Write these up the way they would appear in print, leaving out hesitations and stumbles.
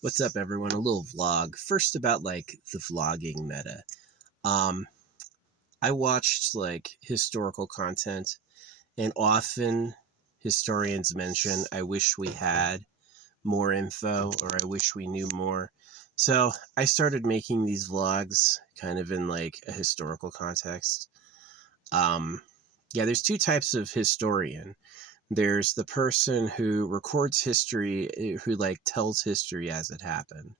What's up, everyone? A little vlog. First, about like the vlogging meta. Um, I watched like historical content, and often historians mention, "I wish we had more info," or "I wish we knew more." So I started making these vlogs, kind of in like a historical context. Um, yeah, there's two types of historian. There's the person who records history, who like tells history as it happened.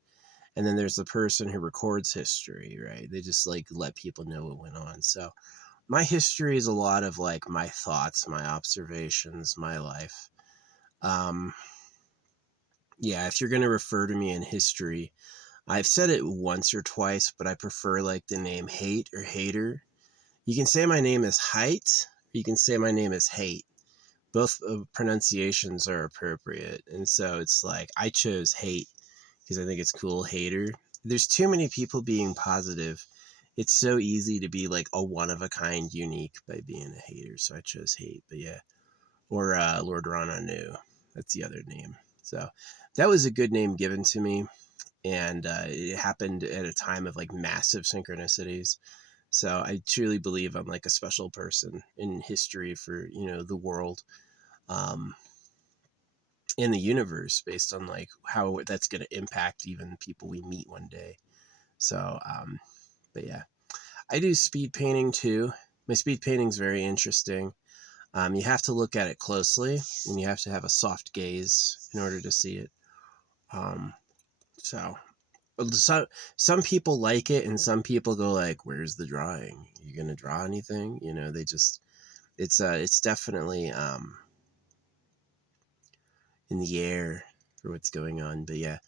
And then there's the person who records history, right? They just like let people know what went on. So my history is a lot of like my thoughts, my observations, my life. Um, yeah, if you're going to refer to me in history, I've said it once or twice, but I prefer like the name Hate or Hater. You can say my name is Height, or you can say my name is Hate. Both pronunciations are appropriate. And so it's like I chose Hate because I think it's cool. Hater. There's too many people being positive. It's so easy to be like a one of a kind unique by being a hater. So I chose Hate. But yeah. Or Lord Rana Nu. That's the other name. So that was a good name given to me. And it happened at a time of like massive synchronicities. So I truly believe I'm like a special person in history for, the world. Um, in the universe based on like how that's going to impact even people we meet one day. So, but yeah, I do speed painting too. My speed painting is very interesting. You have to look at it closely and you have to have a soft gaze in order to see it. Um, so, so some people like it and some people go like, "Where's the drawing? Are you gonna draw anything?" They just it's definitely in the air for what's going on. But yeah,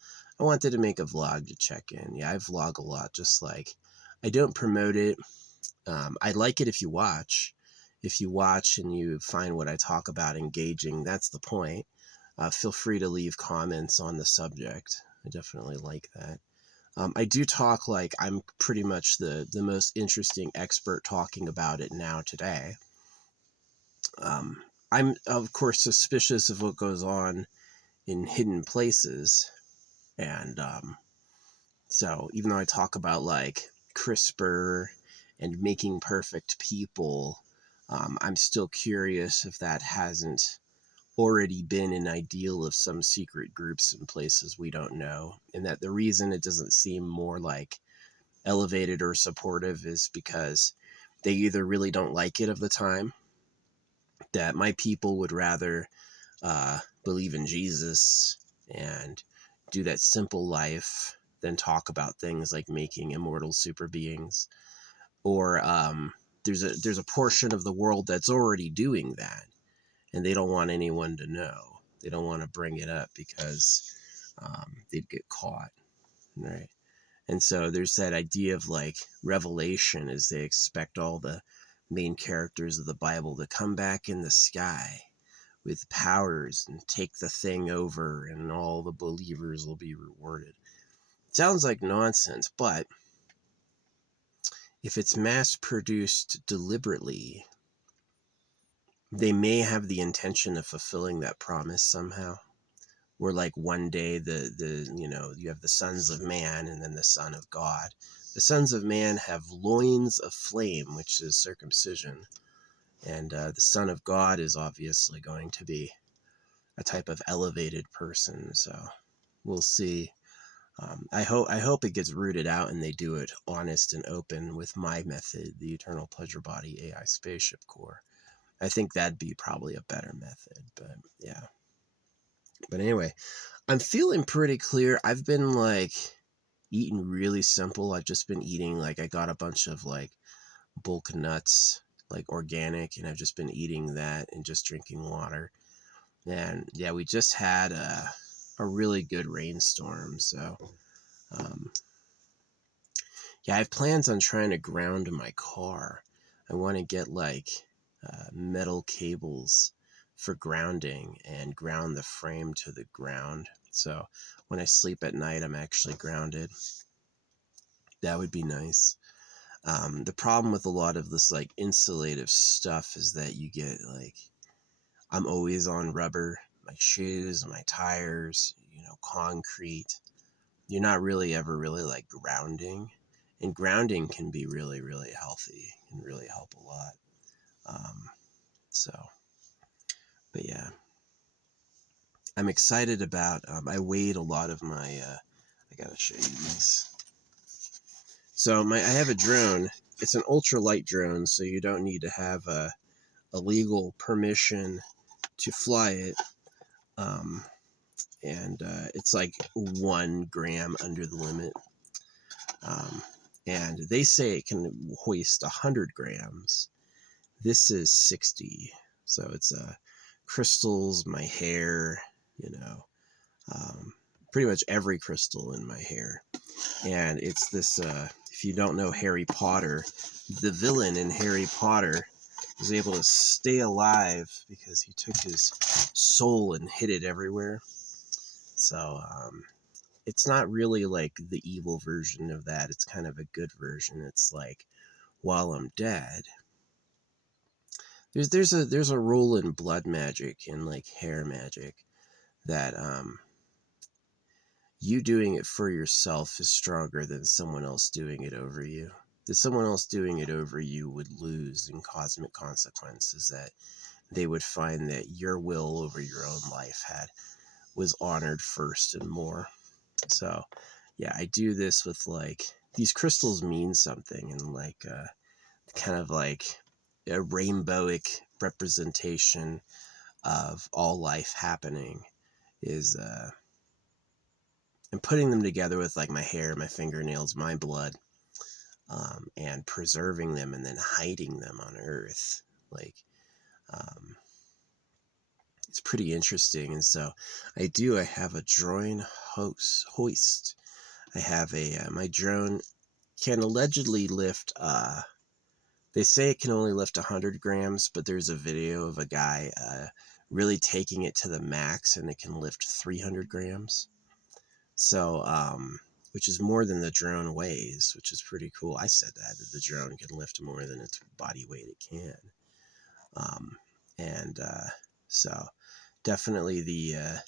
I wanted to make a vlog to check in. Yeah, I vlog a lot, just like I don't promote it. I like it if you watch. If you watch and you find what I talk about engaging, that's the point. Feel free to leave comments on the subject. I definitely like that. I do talk like I'm pretty much the most interesting expert talking about it now today. Um, I'm, of course, suspicious of what goes on in hidden places. And so even though I talk about like CRISPR and making perfect people, I'm still curious if that hasn't already been an ideal of some secret groups and places we don't know. And that the reason it doesn't seem more like elevated or supportive is because they either really don't like it of the time, that my people would rather believe in Jesus and do that simple life than talk about things like making immortal super beings. Or there's a portion of the world that's already doing that, and they don't want anyone to know. They don't want to bring it up because they'd get caught, right? And so there's that idea of like revelation, as they expect all the main characters of the Bible to come back in the sky with powers and take the thing over, and all the believers will be rewarded. Sounds like nonsense, but if it's mass produced deliberately, they may have the intention of fulfilling that promise somehow. Where like one day you have the sons of man and then the son of God. The sons of man have loins of flame, which is circumcision, and the son of God is obviously going to be a type of elevated person. So we'll see. I hope it gets rooted out and they do it honest and open with my method, the Eternal Pleasure Body AI Spaceship Core. I think that'd be probably a better method, but yeah. But anyway, I'm feeling pretty clear. I've been like eating really simple. I've just been eating like I got a bunch of like bulk nuts, like organic, and I've just been eating that and just drinking water. And yeah, we just had a really good rainstorm, so um, yeah, I have plans on trying to ground my car. I want to get like metal cables for grounding and ground the frame to the ground. So when I sleep at night, I'm actually grounded. That would be nice. The problem with a lot of this like insulative stuff is that you get like, I'm always on rubber, my shoes, my tires, concrete. you're not really ever really like grounding, and grounding can be really, really healthy and really help a lot. So, but yeah, I'm excited about, I weighed a lot of my, I gotta show you these. So I have a drone. It's an ultralight drone, so you don't need to have a legal permission to fly it. And it's like 1 gram under the limit. And they say it can hoist 100 grams. This is 60. So it's crystals, my hair, you know, pretty much every crystal in my hair. And it's this, if you don't know Harry Potter, the villain in Harry Potter was able to stay alive because he took his soul and hid it everywhere. So it's not really like the evil version of that. It's kind of a good version. It's like, while I'm dead, there's a rule in blood magic and like hair magic that you doing it for yourself is stronger than someone else doing it over you. That someone else doing it over you would lose in cosmic consequences, that they would find that your will over your own life was honored first and more. So yeah, I do this with like, these crystals mean something, and like kind of like a rainbowic representation of all life happening is and putting them together with like my hair, my fingernails, my blood, and preserving them and then hiding them on Earth. Like, it's pretty interesting. And so I have a drone hoist. I have my drone can allegedly lift, they say it can only lift 100 grams, but there's a video of a guy really taking it to the max, and it can lift 300 grams. So, which is more than the drone weighs, which is pretty cool. I said that the drone can lift more than its body weight it can. So definitely the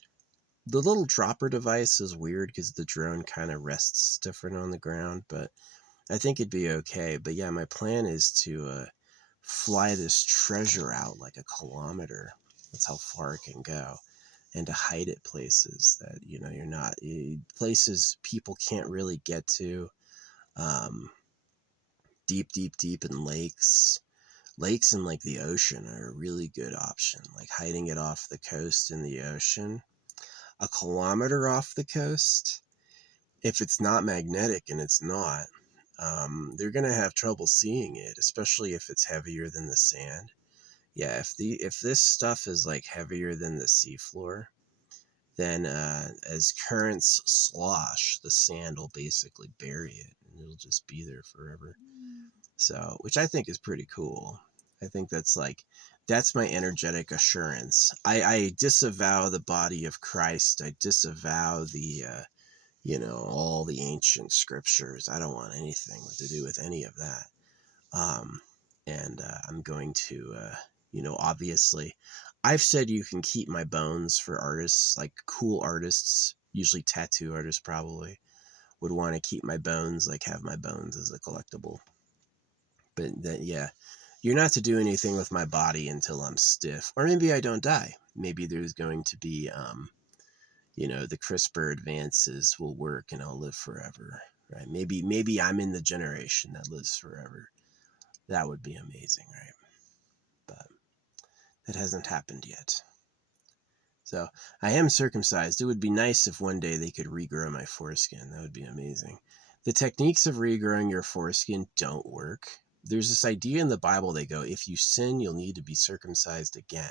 little dropper device is weird because the drone kind of rests different on the ground, but I think it'd be okay. But yeah, my plan is to fly this treasure out like a kilometer. That's how far it can go. And to hide it places that, you know, you're not, places people can't really get to. Deep, deep, deep in lakes. Lakes and like the ocean are a really good option. Like hiding it off the coast in the ocean. A kilometer off the coast, if it's not magnetic, and it's not, they're going to have trouble seeing it, especially if it's heavier than the sand. Yeah, if this stuff is like heavier than the seafloor, then as currents slosh, the sand will basically bury it, and it'll just be there forever. So, which I think is pretty cool. I think that's my energetic assurance. I disavow the body of Christ. I disavow the all the ancient scriptures. I don't want anything to do with any of that. And I'm going to, obviously, I've said you can keep my bones for artists, like cool artists, usually tattoo artists probably, would want to keep my bones, like have my bones as a collectible. But then, yeah, you're not to do anything with my body until I'm stiff. Or maybe I don't die. Maybe there's going to be, the CRISPR advances will work and I'll live forever, right? Maybe I'm in the generation that lives forever. That would be amazing, right? But that hasn't happened yet. So I am circumcised. It would be nice if one day they could regrow my foreskin. That would be amazing. The techniques of regrowing your foreskin don't work. There's this idea in the Bible, they go, if you sin, you'll need to be circumcised again.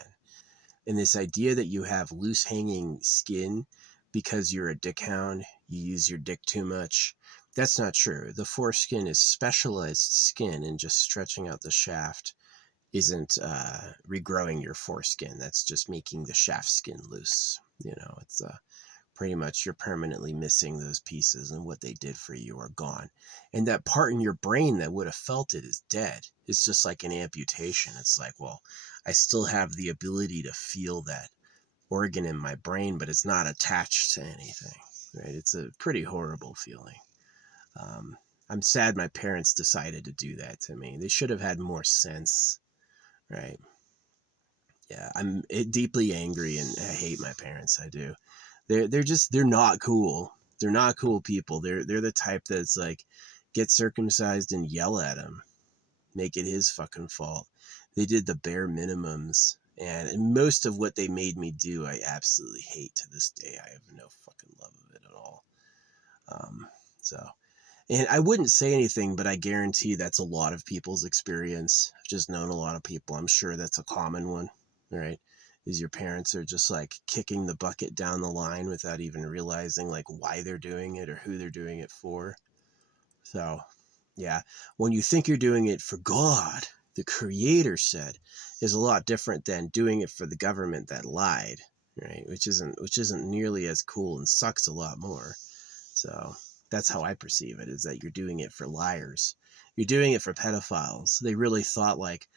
And this idea that you have loose hanging skin because you're a dick hound, you use your dick too much, that's not true. The foreskin is specialized skin, and just stretching out the shaft isn't regrowing your foreskin. That's just making the shaft skin loose. It's pretty much you're permanently missing those pieces, and what they did for you are gone. And that part in your brain that would have felt it is dead. It's just like an amputation. It's like, well, I still have the ability to feel that organ in my brain, but it's not attached to anything. right? It's a pretty horrible feeling. Um, I'm sad my parents decided to do that to me. They should have had more sense, right? Yeah, I'm deeply angry and I hate my parents. I do. They're not cool. They're not cool people. They're the type that's like get circumcised and yell at him, make it his fucking fault. They did the bare minimums, and most of what they made me do, I absolutely hate to this day. I have no fucking love of it at all. Um, so, and I wouldn't say anything, but I guarantee that's a lot of people's experience. I've just known a lot of people. I'm sure that's a common one, right? Is your parents are just like kicking the bucket down the line without even realizing like why they're doing it or who they're doing it for. So, yeah, when you think you're doing it for God, the creator said, is a lot different than doing it for the government that lied, right? Which isn't nearly as cool and sucks a lot more. So that's how I perceive it, is that you're doing it for liars. You're doing it for pedophiles. They really thought like,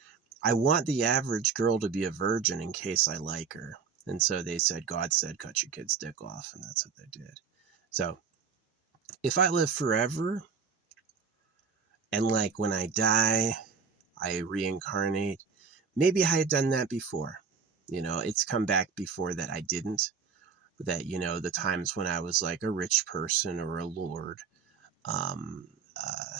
I want the average girl to be a virgin in case I like her. And so they said, God said, cut your kid's dick off. And that's what they did. So if I live forever and like when I die, I reincarnate, maybe I had done that before. It's come back before that I didn't. That, the times when I was like a rich person or a lord, um, uh,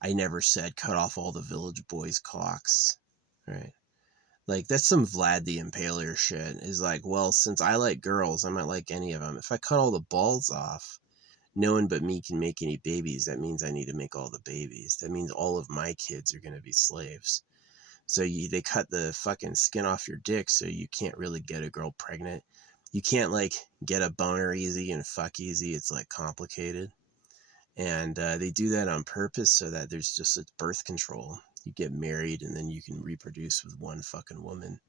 I never said cut off all the village boys' cocks, right? Like that's some Vlad the Impaler shit. Is like, well, since I like girls, I might like any of them. If I cut all the balls off, no one but me can make any babies. That means I need to make all the babies. That means all of my kids are going to be slaves. So they cut the fucking skin off your dick so you can't really get a girl pregnant. You can't like get a boner easy and fuck easy. It's like complicated. And they do that on purpose so that there's just a birth control. You get married and then you can reproduce with one fucking woman.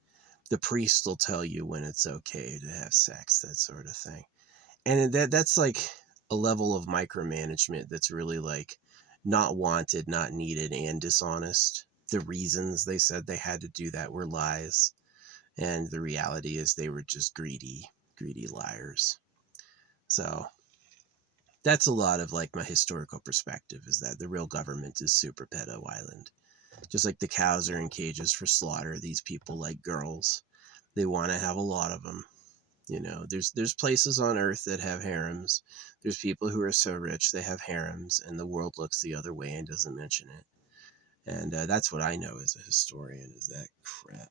The priest will tell you when it's okay to have sex, that sort of thing. And that's like a level of micromanagement that's really like not wanted, not needed, and dishonest. The reasons they said they had to do that were lies. And the reality is they were just greedy liars. So that's a lot of like my historical perspective, is that the real government is super pedo island. Just like the cows are in cages for slaughter, these people like girls. They want to have a lot of them. There's places on earth that have harems. There's people who are so rich they have harems, and the world looks the other way and doesn't mention it. And that's what I know as a historian, is that crap.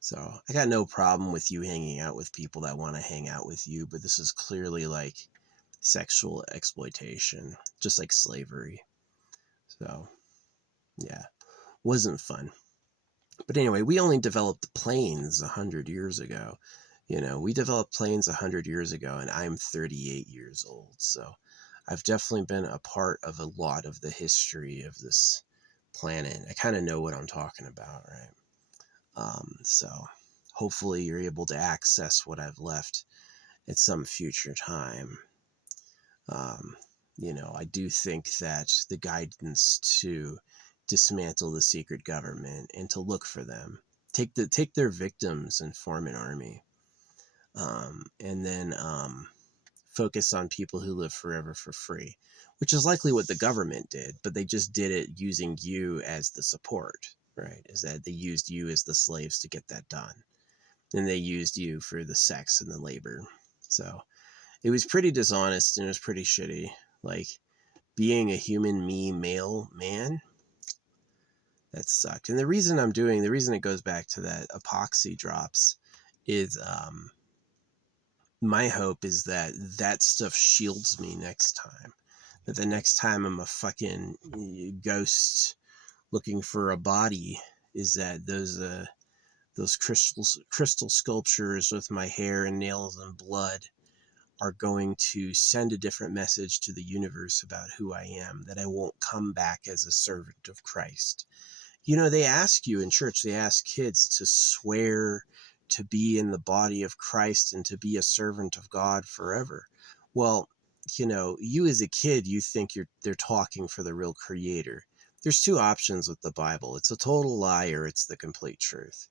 So I got no problem with you hanging out with people that want to hang out with you, but this is clearly like sexual exploitation, just like slavery. So yeah, wasn't fun. But anyway, we only developed planes 100 years ago. We developed planes 100 years ago, and I'm 38 years old. So I've definitely been a part of a lot of the history of this planet. I kind of know what I'm talking about, right? So hopefully you're able to access what I've left at some future time. Um, I do think that the guidance to dismantle the secret government and to look for them, take their victims and form an army, and then focus on people who live forever for free, which is likely what the government did, but they just did it using you as the support, right? Is that they used you as the slaves to get that done, and they used you for the sex and the labor. So it was pretty dishonest and it was pretty shitty. Like being a human male man, that sucked. And the reason it goes back to that epoxy drops is my hope is that that stuff shields me next time. That the next time I'm a fucking ghost looking for a body, is that those crystal sculptures with my hair and nails and blood are going to send a different message to the universe about who I am, that I won't come back as a servant of Christ. They ask you in church, they ask kids to swear to be in the body of Christ and to be a servant of God forever. Well, you as a kid, you think they're talking for the real creator. There's two options with the Bible. It's a total lie or it's the complete truth.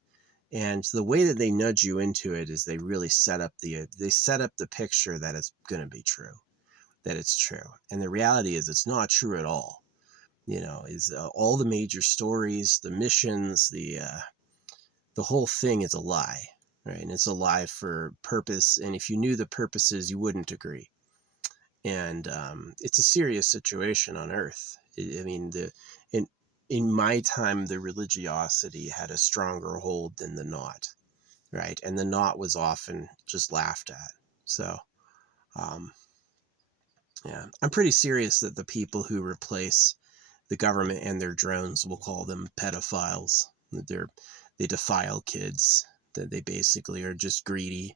And the way that they nudge you into it is they really set up the picture that it's going to be true, that it's true. And the reality is it's not true at all. Is all the major stories, the missions, the whole thing is a lie, right? And it's a lie for purpose. And if you knew the purposes, you wouldn't agree. And it's a serious situation on Earth. I mean, in my time, the religiosity had a stronger hold than the not, right? And the not was often just laughed at. So, yeah, I'm pretty serious that the people who replace the government and their drones, we'll call them pedophiles. They defile kids. That they basically are just greedy,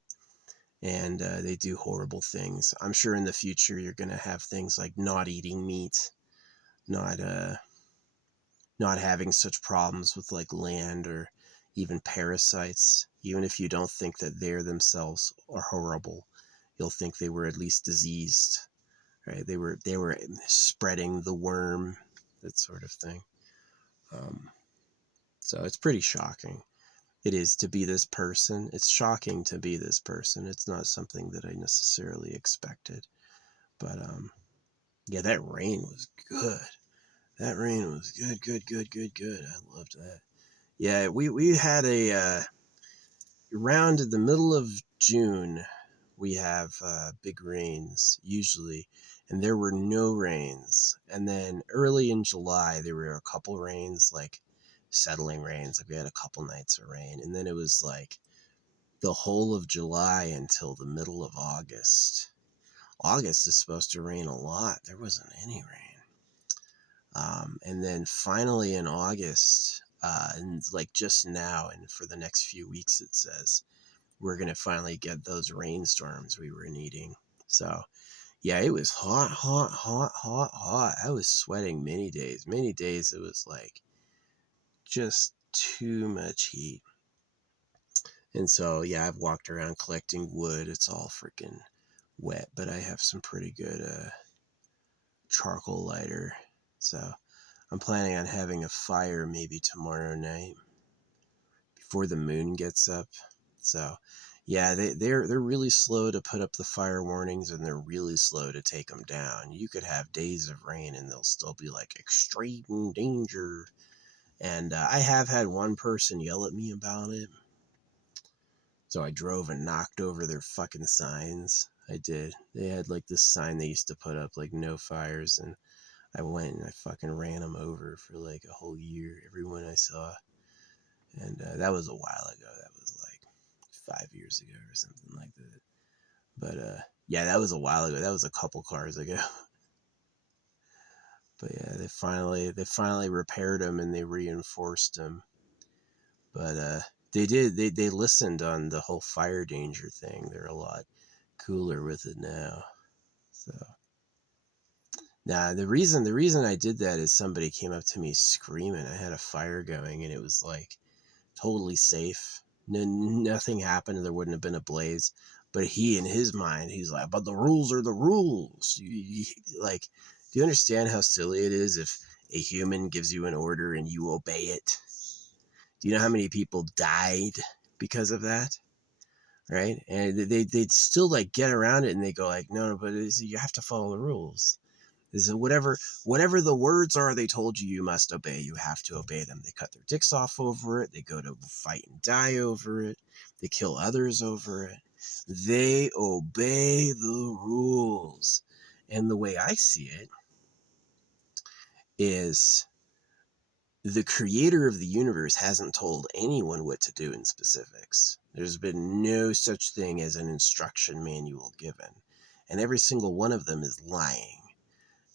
and they do horrible things. I'm sure in the future you're going to have things like not eating meat, not not having such problems with like land or even parasites. Even if you don't think that they themselves are horrible, you'll think they were at least diseased, right? They were spreading the worm, that sort of thing. So it's pretty shocking. It is to be this person. It's shocking to be this person. It's not something that I necessarily expected. But yeah, that rain was good. That rain was good, good, good, good, good. I loved that. Yeah, we had around the middle of June, we have big rains usually, and there were no rains. And then early in July, there were a couple rains, like settling rains. Like we had a couple nights of rain, and then it was like the whole of July until the middle of August. August is supposed to rain a lot. There wasn't any rain. And then finally in August, and like just now and for the next few weeks, it says we're going to finally get those rainstorms we were needing. So yeah, it was hot, hot, hot, hot, hot. I was sweating many days. Many days it was like just too much heat. And so, yeah, I've walked around collecting wood. It's all freaking wet, but I have some pretty good charcoal lighter. So I'm planning on having a fire maybe tomorrow night before the moon gets up. So yeah, they're really slow to put up the fire warnings, and they're really slow to take them down. You could have days of rain and they'll still be like extreme danger. And I have had one person yell at me about it. So I drove and knocked over their fucking signs. I did. They had like this sign they used to put up, like no fires, and I went and I fucking ran them over for like a whole year, everyone I saw. And that was a while ago. That was like 5 years ago or something like that. But yeah, that was a while ago. That was a couple cars ago. But yeah, they finally repaired them and they reinforced them. But they listened on the whole fire danger thing. They're a lot cooler with it now. So the reason I did that is somebody came up to me screaming. I had a fire going and it was like totally safe. Nothing happened. There wouldn't have been a blaze. But he, in his mind, he's like, but the rules are the rules. Like, do you understand how silly it is if a human gives you an order and you obey it? Do you know how many people died because of that? Right? And they'd still like get around it and they go like, no, but you have to follow the rules. Is whatever the words are they told you must obey, you have to obey them. They cut their dicks off over it. They go to fight and die over it. They kill others over it. They obey the rules. And the way I see it is the creator of the universe hasn't told anyone what to do in specifics. There's been no such thing as an instruction manual given. And every single one of them is lying.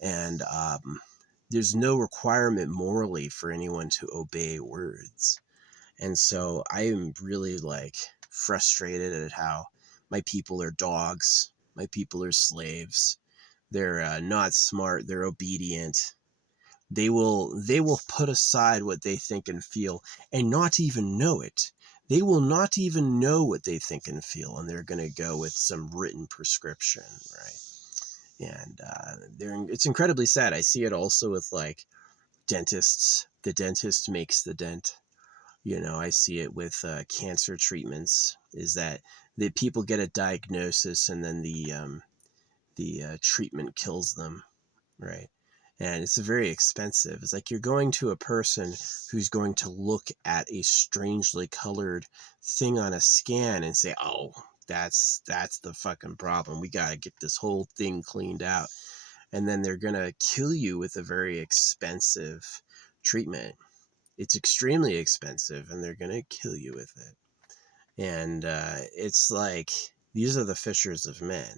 And there's no requirement morally for anyone to obey words. And so I am really like frustrated at how my people are dogs. My people are slaves. They're not smart. They're obedient. They will put aside what they think and feel and not even know it. They will not even know what they think and feel, and they're going to go with some written prescription, right? And it's incredibly sad. I see it also with like dentists. The dentist makes the dent. You know, I see it with cancer treatments, is that the people get a diagnosis and then the treatment kills them, right? And it's very expensive. It's like you're going to a person who's going to look at a strangely colored thing on a scan and say, "Oh, that's the fucking problem. We got to get this whole thing cleaned out." And then they're going to kill you with a very expensive treatment. It's extremely expensive and they're going to kill you with it. And it's like, these are the fishers of men,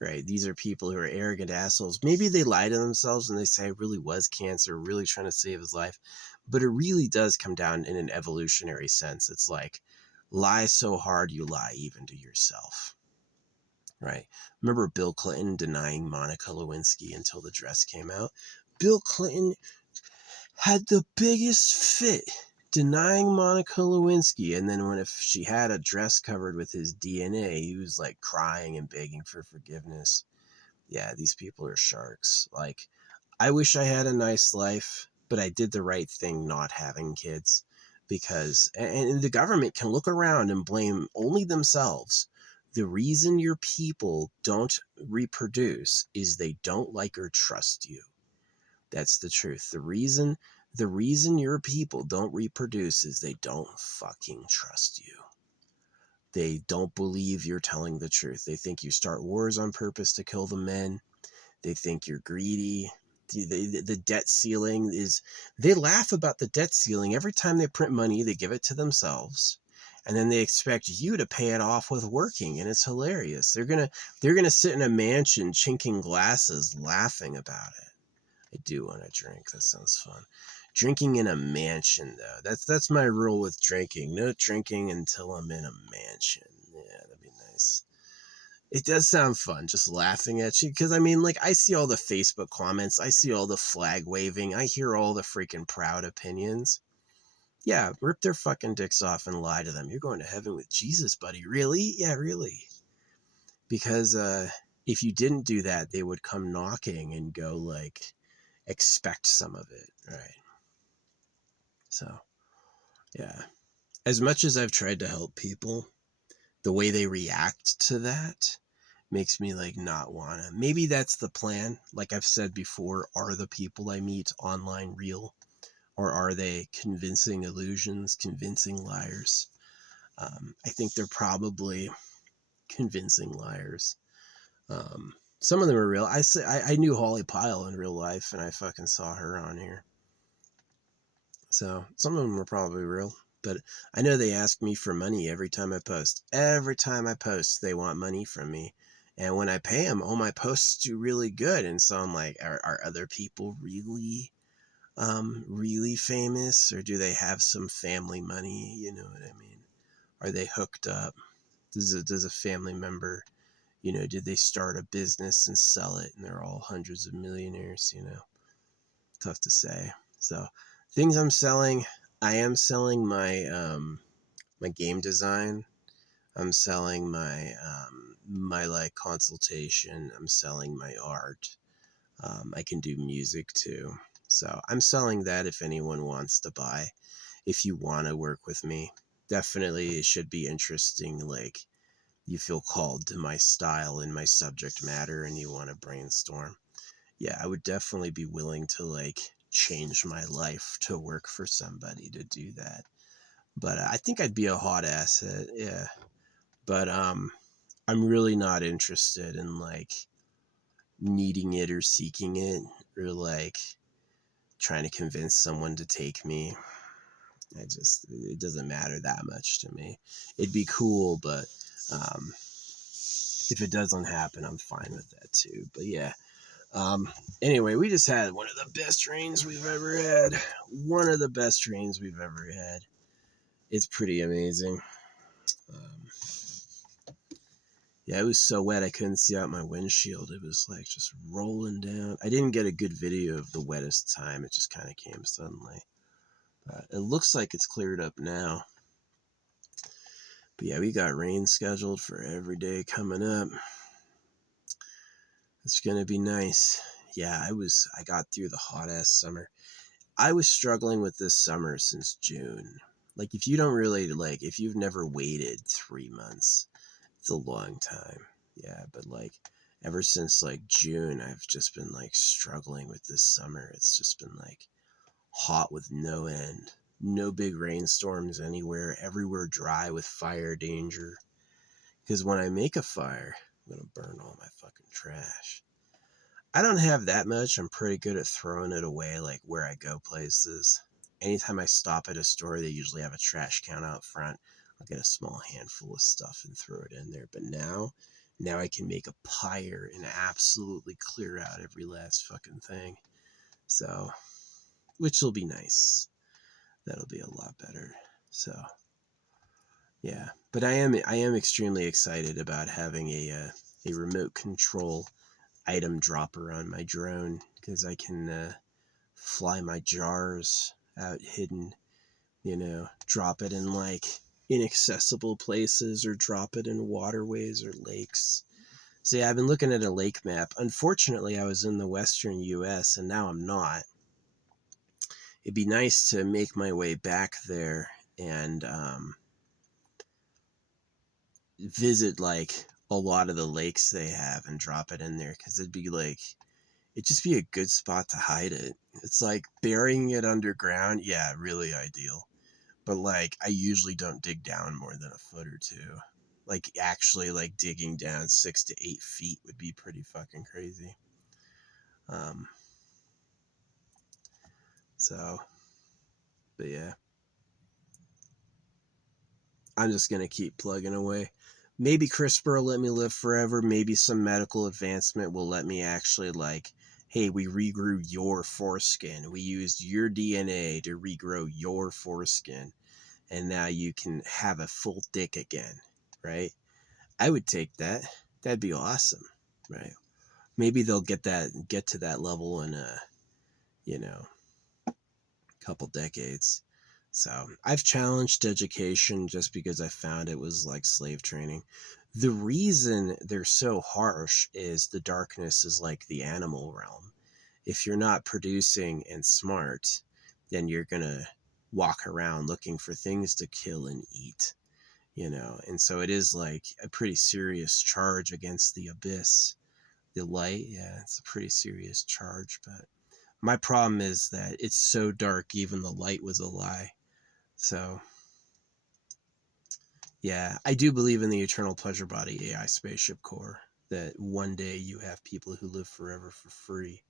right? These are people who are arrogant assholes. Maybe they lie to themselves and they say it really was cancer, really trying to save his life. But it really does come down in an evolutionary sense. It's like, lie so hard you lie even to yourself, right? Remember Bill Clinton denying Monica Lewinsky until the dress came out? Bill Clinton had the biggest fit denying Monica Lewinsky, and then when if she had a dress covered with his DNA, he was like crying and begging for forgiveness. Yeah, these people are sharks. Like, I wish I had a nice life, but I did the right thing not having kids, because and the government can look around and blame only themselves. The reason your people don't reproduce is they don't like or trust you. That's the truth. The reason your people don't reproduce is they don't fucking trust you. They don't believe you're telling the truth. They think you start wars on purpose to kill the men. They think you're greedy. The debt ceiling is, they laugh about the debt ceiling every time they print money. They give it to themselves, and then they expect you to pay it off with working, and it's hilarious. They're gonna sit in a mansion chinking glasses laughing about it. I do want to drink. That sounds fun. Drinking in a mansion, though. That's my rule with drinking. No drinking until I'm in a mansion. Yeah, that'd be nice. It does sound fun, just laughing at you. Because, I mean, like, I see all the Facebook comments. I see all the flag waving. I hear all the freaking proud opinions. Yeah, rip their fucking dicks off and lie to them. You're going to heaven with Jesus, buddy. Really? Yeah, really. Because if you didn't do that, they would come knocking and go, like, expect some of it, right? So, yeah. As much as I've tried to help people, the way they react to that makes me like not wanna. Maybe that's the plan. Like I've said before, are the people I meet online real? Or are they convincing illusions, convincing liars? I think they're probably convincing liars. Some of them are real. I knew Holly Pyle in real life, and I fucking saw her on here. So some of them are probably real. But I know they ask me for money every time I post. Every time I post, they want money from me. And when I pay them, all my posts do really good. And so I'm like, are other people really famous? Or do they have some family money? You know what I mean? Are they hooked up? Does a family member, did they start a business and sell it and they're all hundreds of millionaires, Tough to say. So things I'm selling, I am selling my game design. I'm selling my like consultation. I'm selling my art. I can do music too. So I'm selling that if anyone wants to buy. If you want to work with me, definitely it should be interesting. Like you feel called to my style and my subject matter and you want to brainstorm. Yeah, I would definitely be willing to like change my life to work for somebody to do that. But I think I'd be a hot asset. Yeah. But I'm really not interested in like needing it or seeking it or like trying to convince someone to take me. It doesn't matter that much to me. It'd be cool, but um, if it doesn't happen, I'm fine with that too. But yeah. Anyway, we just had one of the best rains we've ever had. One of the best rains we've ever had. It's pretty amazing. Um, yeah, it was so wet I couldn't see out my windshield. It was like just rolling down. I didn't get a good video of the wettest time. It just kind of came suddenly. But it looks like it's cleared up now. But yeah, we got rain scheduled for every day coming up. It's gonna be nice. Yeah, I got through the hot ass summer. I was struggling with this summer since June. Like if you don't really like, if you've never waited 3 months, it's a long time. Yeah, but like ever since like June, I've just been like struggling with this summer. It's just been like hot with no end. No big rainstorms anywhere. Everywhere dry with fire danger. Because when I make a fire, I'm going to burn all my fucking trash. I don't have that much. I'm pretty good at throwing it away, like where I go places. Anytime I stop at a store, they usually have a trash can out front. I'll get a small handful of stuff and throw it in there. But now I can make a pyre and absolutely clear out every last fucking thing. So, which will be nice. That'll be a lot better. So, yeah. But I am extremely excited about having a remote control item dropper on my drone because I can fly my jars out hidden, drop it in like inaccessible places or drop it in waterways or lakes. So yeah, I've been looking at a lake map. Unfortunately, I was in the western US and now I'm not. It'd be nice to make my way back there and visit like a lot of the lakes they have and drop it in there because it'd just be a good spot to hide it. It's like burying it underground, yeah, really ideal. But like I usually don't dig down more than a foot or two. Like actually like digging down 6 to 8 feet would be pretty fucking crazy. Um so but yeah. I'm just gonna keep plugging away. Maybe CRISPR will let me live forever. Maybe some medical advancement will let me actually like, hey, we regrew your foreskin. We used your DNA to regrow your foreskin, and now you can have a full dick again, right? I would take that. That'd be awesome, right? Maybe they'll get to that level in a, you know, couple decades. So I've challenged education just because I found it was like slave training. The reason they're so harsh is the darkness is like the animal realm. If you're not producing and smart, then you're going to walk around looking for things to kill and eat, And so it is like a pretty serious charge against the abyss. The light, yeah, it's a pretty serious charge, but my problem is that it's so dark, even the light was a lie. So, yeah, I do believe in the eternal pleasure body AI spaceship core. That one day you have people who live forever for free,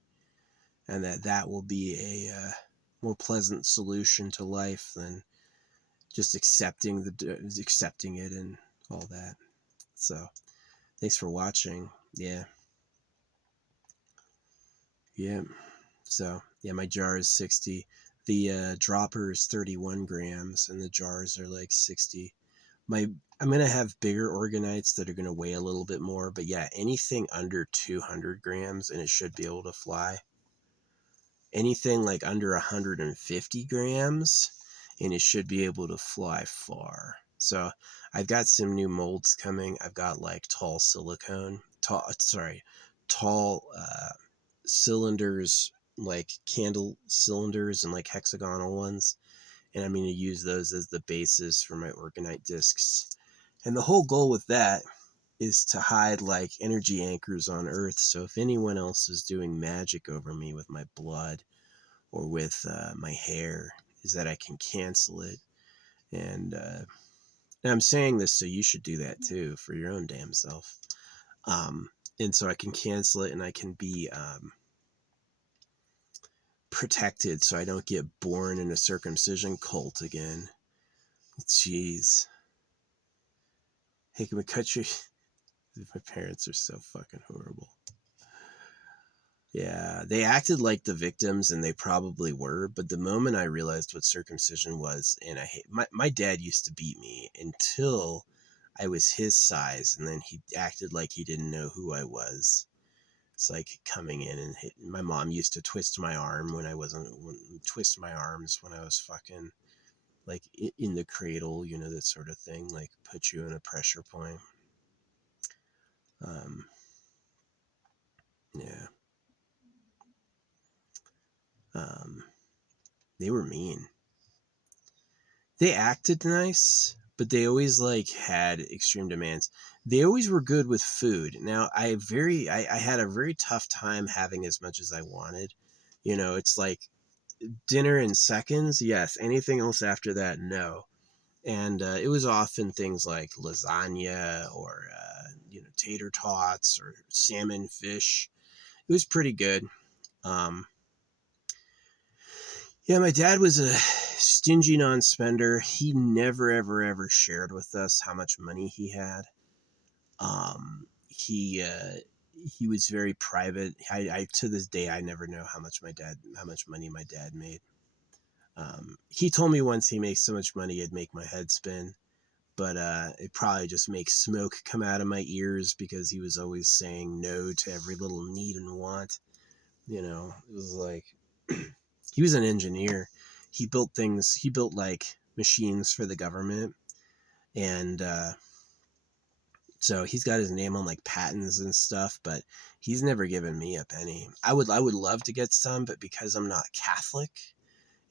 and that will be a more pleasant solution to life than just accepting it and all that. So, thanks for watching. Yeah, yeah. So, yeah, my jar is 60. The dropper is 31 grams, and the jars are like 60. I'm gonna have bigger organites that are gonna weigh a little bit more, but yeah, anything under 200 grams and it should be able to fly. Anything like under 150 grams and it should be able to fly far. So I've got some new molds coming. I've got like tall cylinders, like candle cylinders and like hexagonal ones, and I'm going to use those as the basis for my orgonite discs. And the whole goal with that is to hide like energy anchors on Earth. So if anyone else is doing magic over me with my blood or with my hair, is that I can cancel it. And I'm saying this so you should do that too for your own damn self. Um, and so I can cancel it and I can be protected so I don't get born in a circumcision cult again. Jeez. Hey, can we cut your... My parents are so fucking horrible. Yeah, they acted like the victims, and they probably were. But the moment I realized what circumcision was, and my dad used to beat me until I was his size, and then he acted like he didn't know who I was. It's like coming in and hit. My mom used to twist my arm when I wasn't twist my arms when I was fucking like in the cradle, that sort of thing. Like put you in a pressure point. Um, yeah. They were mean. they acted nice, but they always like had extreme demands. They always were good with food. Now I had a very tough time having as much as I wanted. You know, it's like dinner in seconds, yes. Anything else after that, no. And it was often things like lasagna or tater tots or salmon fish. It was pretty good. Um, yeah, my dad was a stingy non-spender. He never ever shared with us how much money he had. He was very private. I to this day I never know how much money my dad made. He told me once he makes so much money it'd make my head spin, but it probably just makes smoke come out of my ears because he was always saying no to every little need and want. You know, it was like he was an engineer. He built things. He built like machines for the government, and so he's got his name on like patents and stuff. But he's never given me a penny. I would love to get some, but because I'm not Catholic,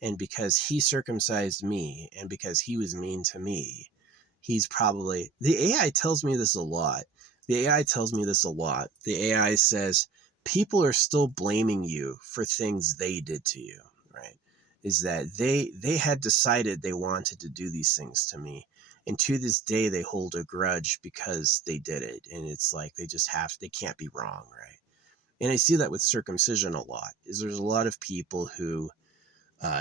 and because he circumcised me, and because he was mean to me, he's probably the AI tells me this a lot. The AI tells me this a lot. The AI says people are still blaming you for things they did to you, right? Is that they had decided they wanted to do these things to me. And to this day they hold a grudge because they did it. And it's like they can't be wrong, right? And I see that with circumcision a lot. Is there's a lot of people who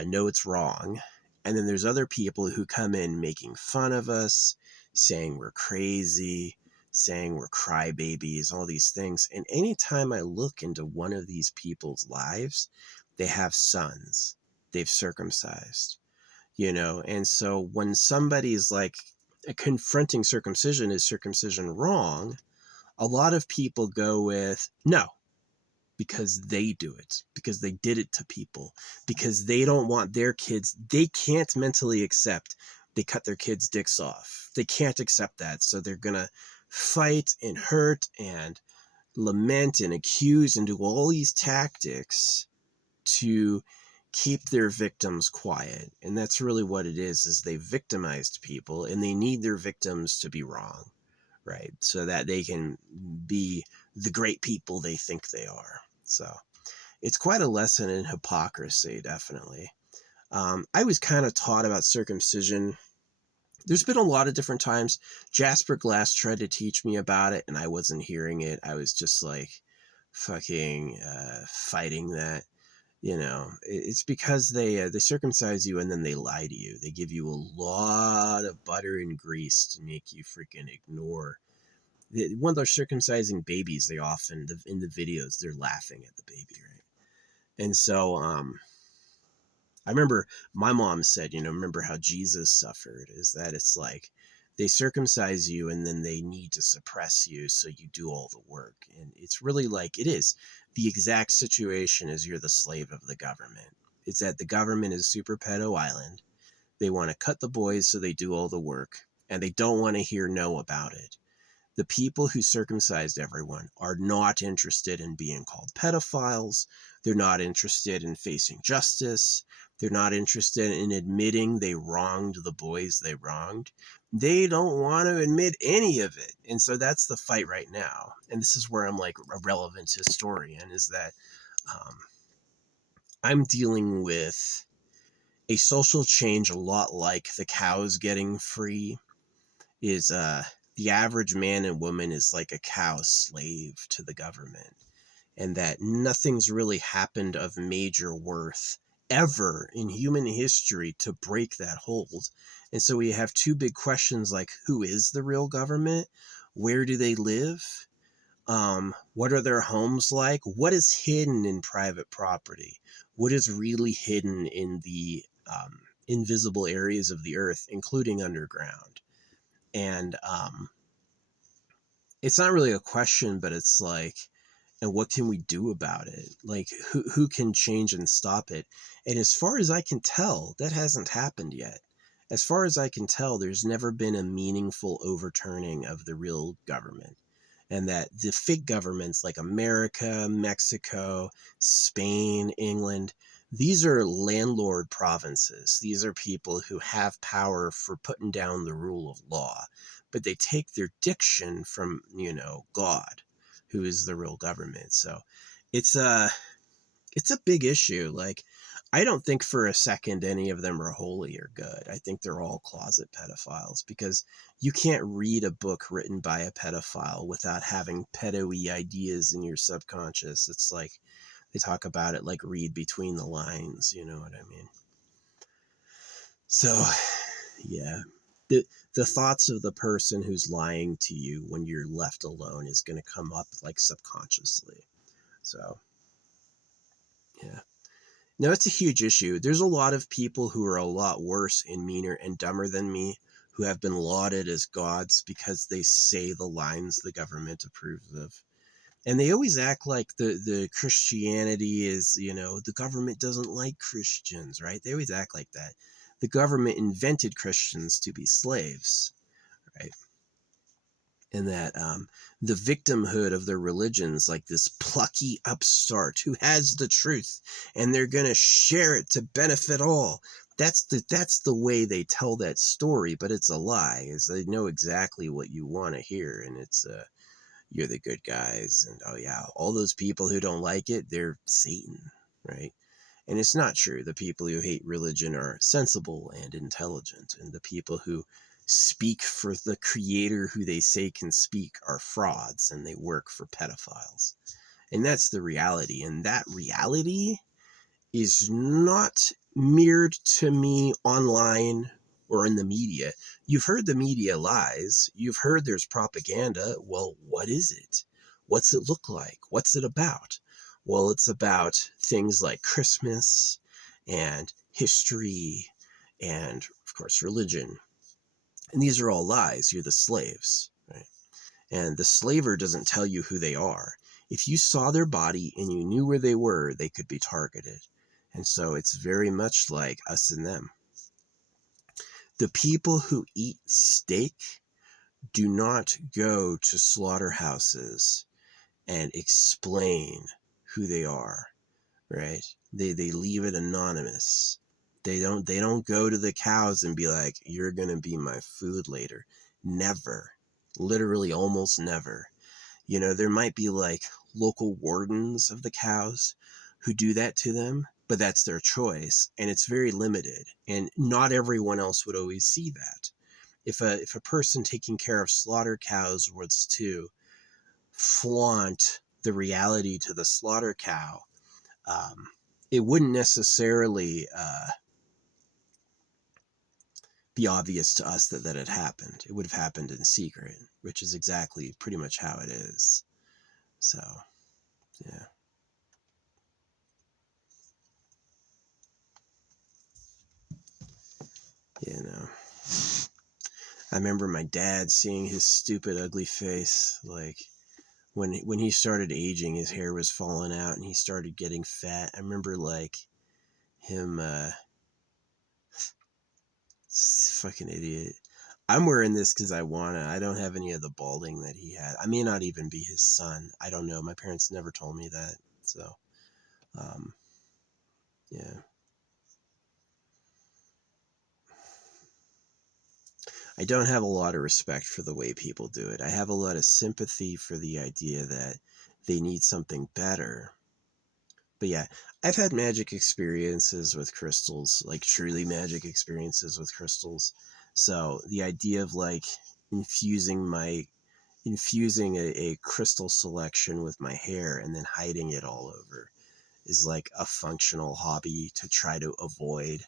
know it's wrong. And then there's other people who come in making fun of us, saying we're crazy, saying we're crybabies, all these things. And anytime I look into one of these people's lives, they have sons, they've circumcised, And so when somebody's like confronting circumcision, is circumcision wrong? A lot of people go with, no, because they do it, because they did it to people, because they don't want their kids, they can't mentally accept they cut their kids' dicks off. They can't accept that. So they're going to fight and hurt and lament and accuse and do all these tactics to keep their victims quiet. And that's really what it is they victimized people and they need their victims to be wrong, right? So that they can be the great people they think they are. So it's quite a lesson in hypocrisy, definitely. I was kind of taught about circumcision. There's been a lot of different times. Jasper Glass tried to teach me about it, and I wasn't hearing it. I was just like fucking fighting that. It's because they circumcise you and then they lie to you. They give you a lot of butter and grease to make you freaking ignore when they're circumcising babies. They often in the videos they're laughing at the baby, right? And so I remember my mom said, remember how Jesus suffered, is that it's like they circumcise you and then they need to suppress you so you do all the work. And it's really like it is the exact situation as you're the slave of the government. It's that the government is Super Pedo Island. They want to cut the boys so they do all the work and they don't want to hear no about it. The people who circumcised everyone are not interested in being called pedophiles. They're not interested in facing justice. They're not interested in admitting they wronged the boys they wronged. They don't want to admit any of it. And so that's the fight right now. And this is where I'm like a relevant historian, is that I'm dealing with a social change a lot like the cows getting free. Is the average man and woman is like a cow slave to the government, and that nothing's really happened of major worth ever in human history to break that hold. And so we have two big questions, like who is the real government? Where do they live? What are their homes like? What is hidden in private property? What is really hidden in the invisible areas of the earth, including underground? And it's not really a question, but it's like, and what can we do about it? Like, who can change and stop it? And as far as I can tell, that hasn't happened yet. As far as I can tell, there's never been a meaningful overturning of the real government. And that the fake governments like America, Mexico, Spain, England, these are landlord provinces. These are people who have power for putting down the rule of law, but they take their diction from, God, who is the real government. So it's a big issue. Like, I don't think for a second any of them are holy or good. I think they're all closet pedophiles, because you can't read a book written by a pedophile without having pedo-y ideas in your subconscious. It's like, they talk about it like read between the lines, you know what I mean? So, yeah. The thoughts of the person who's lying to you when you're left alone is going to come up like subconsciously. So, yeah. No, it's a huge issue. There's a lot of people who are a lot worse and meaner and dumber than me who have been lauded as gods because they say the lines the government approves of. And they always act like the Christianity is, the government doesn't like Christians, right? They always act like that. The government invented Christians to be slaves, right? And that the victimhood of their religions, like this plucky upstart who has the truth and they're going to share it to benefit all. That's the way they tell that story, but it's a lie. Is they know exactly what you want to hear, and it's you're the good guys, and oh yeah, all those people who don't like it, they're Satan, right? And it's not true. The people who hate religion are sensible and intelligent, and the people who speak for the creator who they say can speak are frauds, and they work for pedophiles. And that's the reality. And that reality is not mirrored to me online or in the media. You've heard the media lies. You've heard there's propaganda. Well, what is it? What's it look like? What's it about? Well, it's about things like Christmas and history and, of course, religion. And these are all lies. You're the slaves, right? And the slaver doesn't tell you who they are. If you saw their body and you knew where they were, they could be targeted. And so it's very much like us and them. The people who eat steak do not go to slaughterhouses and explain who they are, right? They leave it anonymous. They don't go to the cows and be like, you're going to be my food later. Never. Literally almost never. There might be like local wardens of the cows who do that to them, but that's their choice, and it's very limited, and not everyone else would always see that. If a person taking care of slaughter cows was to flaunt the reality to the slaughter cow, it wouldn't necessarily be obvious to us that had happened. It would have happened in secret, which is exactly pretty much how it is. So, yeah. I remember my dad seeing his stupid, ugly face. Like, when he started aging, his hair was falling out and he started getting fat. I remember, like, him, fucking idiot. I'm wearing this because I wanna. I don't have any of the balding that he had. I may not even be his son. I don't know. My parents never told me that. So, yeah. I don't have a lot of respect for the way people do it. I have a lot of sympathy for the idea that they need something better. But yeah, I've had magic experiences with crystals, like truly magic experiences with crystals. So the idea of like infusing a crystal selection with my hair and then hiding it all over is like a functional hobby to try to avoid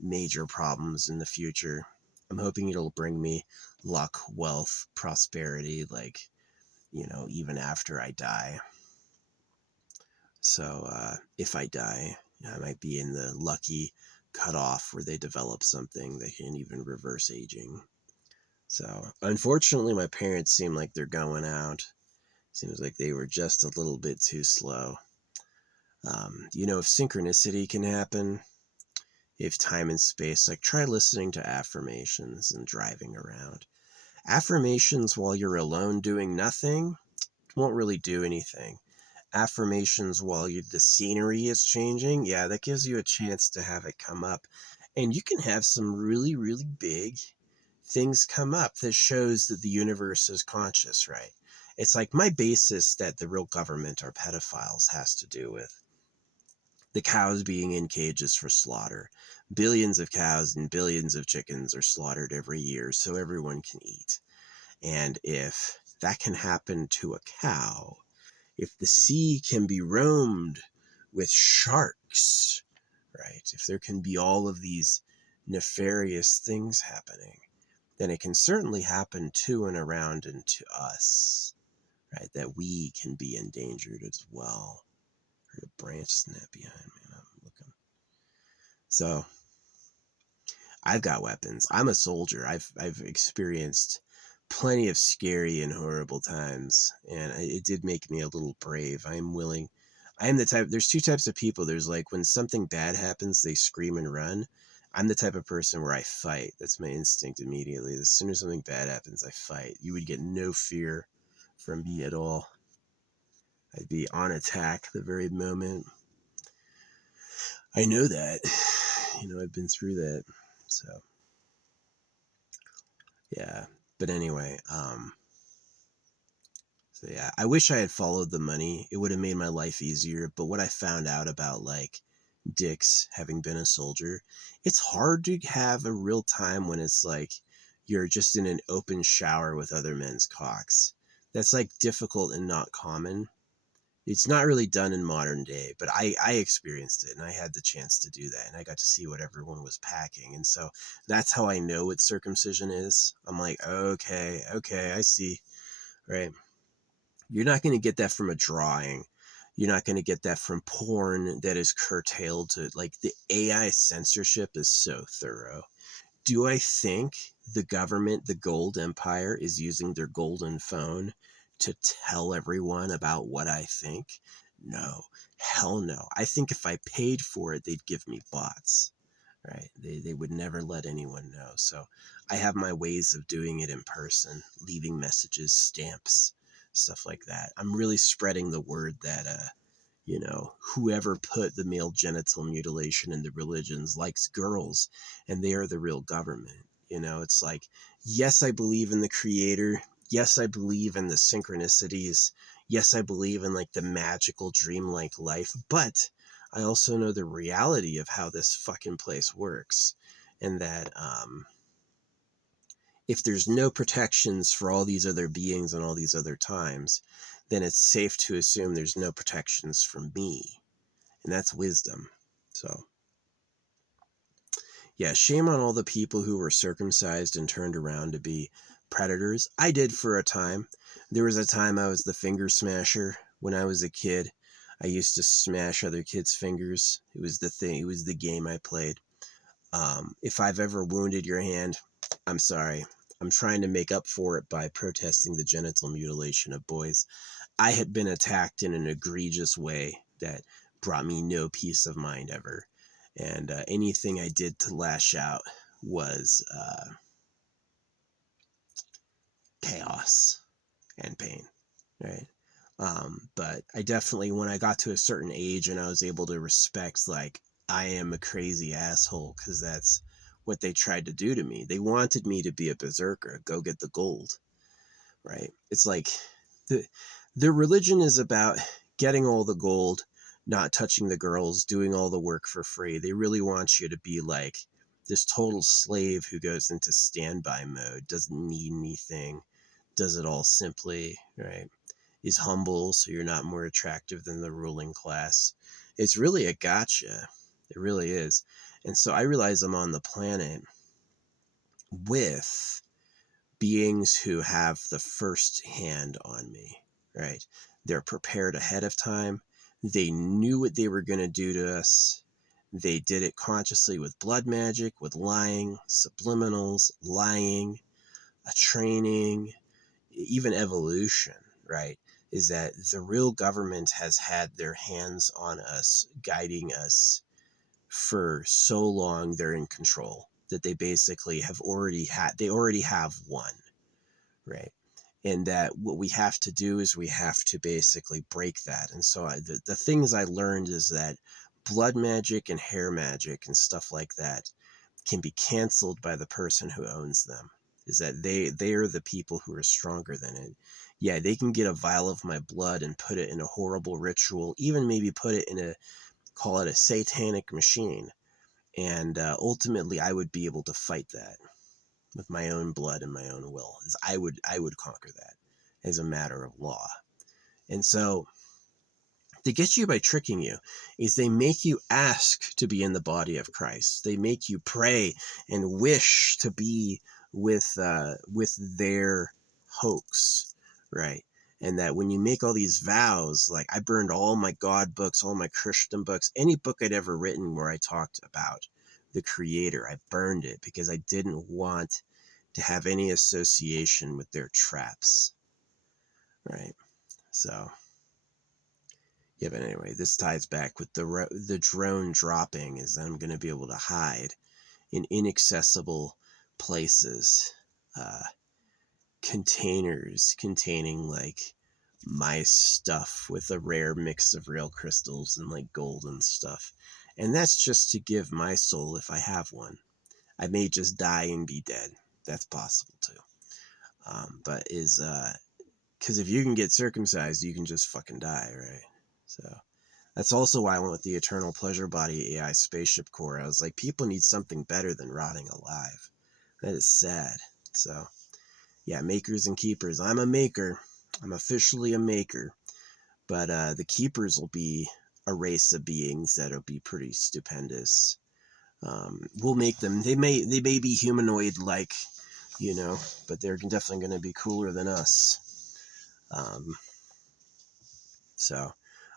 major problems in the future. I'm hoping it'll bring me luck, wealth, prosperity, like, even after I die. So if I die, I might be in the lucky cutoff where they develop something that can even reverse aging. So unfortunately, my parents seem like they're going out. Seems like they were just a little bit too slow. If synchronicity can happen, if time and space, like try listening to affirmations and driving around. Affirmations while you're alone doing nothing won't really do anything. affirmations while the scenery is changing, yeah, that gives you a chance to have it come up. And you can have some really, really big things come up that shows that the universe is conscious, right? It's like my basis that the real government are pedophiles has to do with the cows being in cages for slaughter. Billions of cows and billions of chickens are slaughtered every year so everyone can eat. And if that can happen to a cow, if the sea can be roamed with sharks, right? If there can be all of these nefarious things happening, then it can certainly happen to and around and to us, right? That we can be endangered as well. Heard a branch snap behind me. I'm looking. So I've got weapons. I'm a soldier. I've experienced plenty of scary and horrible times, and it did make me a little brave. I am willing. I am the type. There's two types of people. There's like when something bad happens, they scream and run. I'm the type of person where I fight. That's my instinct immediately. As soon as something bad happens, I fight. You would get no fear from me at all. I'd be on attack the very moment. I know that. I've been through that. So, yeah. But anyway, so yeah, I wish I had followed the money. It would have made my life easier. But what I found out about like dicks having been a soldier, it's hard to have a real time when it's like you're just in an open shower with other men's cocks. That's like difficult and not common. It's not really done in modern day, but I experienced it and I had the chance to do that and I got to see what everyone was packing. And so that's how I know what circumcision is. I'm like, okay, I see, right? You're not going to get that from a drawing. You're not going to get that from porn that is curtailed to like the AI censorship is so thorough. Do I think the government, the gold empire, is using their golden phone to tell everyone about what I think? No, hell no. I think if I paid for it, they'd give me bots, right? They would never let anyone know. So I have my ways of doing it in person, leaving messages, stamps, stuff like that. I'm really spreading the word that, whoever put the male genital mutilation in the religions likes girls and they are the real government. It's like, yes, I believe in the creator. Yes, I believe in the synchronicities. Yes, I believe in like the magical dreamlike life, but I also know the reality of how this fucking place works. And that if there's no protections for all these other beings and all these other times, then it's safe to assume there's no protections for me. And that's wisdom. So, yeah, shame on all the people who were circumcised and turned around to be predators. I did for a time. There was a time I was the finger smasher when I was a kid. I used to smash other kids' fingers. It was the thing. It was the game I played. If I've ever wounded your hand, I'm sorry. I'm trying to make up for it by protesting the genital mutilation of boys. I had been attacked in an egregious way that brought me no peace of mind ever. And anything I did to lash out was chaos and pain, right? But I definitely, when I got to a certain age and I was able to respect, like, I am a crazy asshole because that's what they tried to do to me. They wanted me to be a berserker, go get the gold, right? It's like the religion is about getting all the gold, not touching the girls, doing all the work for free. They really want you to be like this total slave who goes into standby mode, doesn't need anything, does it all simply, right? Is humble so you're not more attractive than the ruling class. It's really a gotcha. It really is. And so I realize I'm on the planet with beings who have the first hand on me, right? They're prepared ahead of time. They knew what they were going to do to us. They did it consciously with blood magic, with lying, subliminals, lying, a training, even evolution, right? Is that the real government has had their hands on us, guiding us for so long. They're in control that they basically have already have won, right? and that what we have to do is we have to basically break that. And so the things I learned is that blood magic and hair magic and stuff like that can be canceled by the person who owns them. Is that they are the people who are stronger than it. Yeah, they can get a vial of my blood and put it in a horrible ritual, even maybe put it in a, call it a satanic machine, and ultimately I would be able to fight that with my own blood and my own will. I would conquer that as a matter of law. And so they get you by tricking you is they make you ask to be in the body of Christ. They make you pray and wish to be with their hoax, right? And that when you make all these vows, like I burned all my God books, all my Christian books, any book I'd ever written where I talked about the Creator, I burned it because I didn't want to have any association with their traps, right? So yeah, but anyway, this ties back with the drone dropping is I'm going to be able to hide in inaccessible places, containers containing like my stuff with a rare mix of real crystals and like gold and stuff. And that's just to give my soul if I have one. I may just die and be dead. That's possible too. But is, because if you can get circumcised, you can just fucking die, right? So that's also why I went with the Eternal Pleasure Body AI Spaceship Core. I was like, people need something better than rotting alive. That is sad. So, yeah, makers and keepers. I'm a maker. I'm officially a maker. But the keepers will be a race of beings that'll be pretty stupendous. We'll make them. They may be humanoid-like, you know, but they're definitely going to be cooler than us. So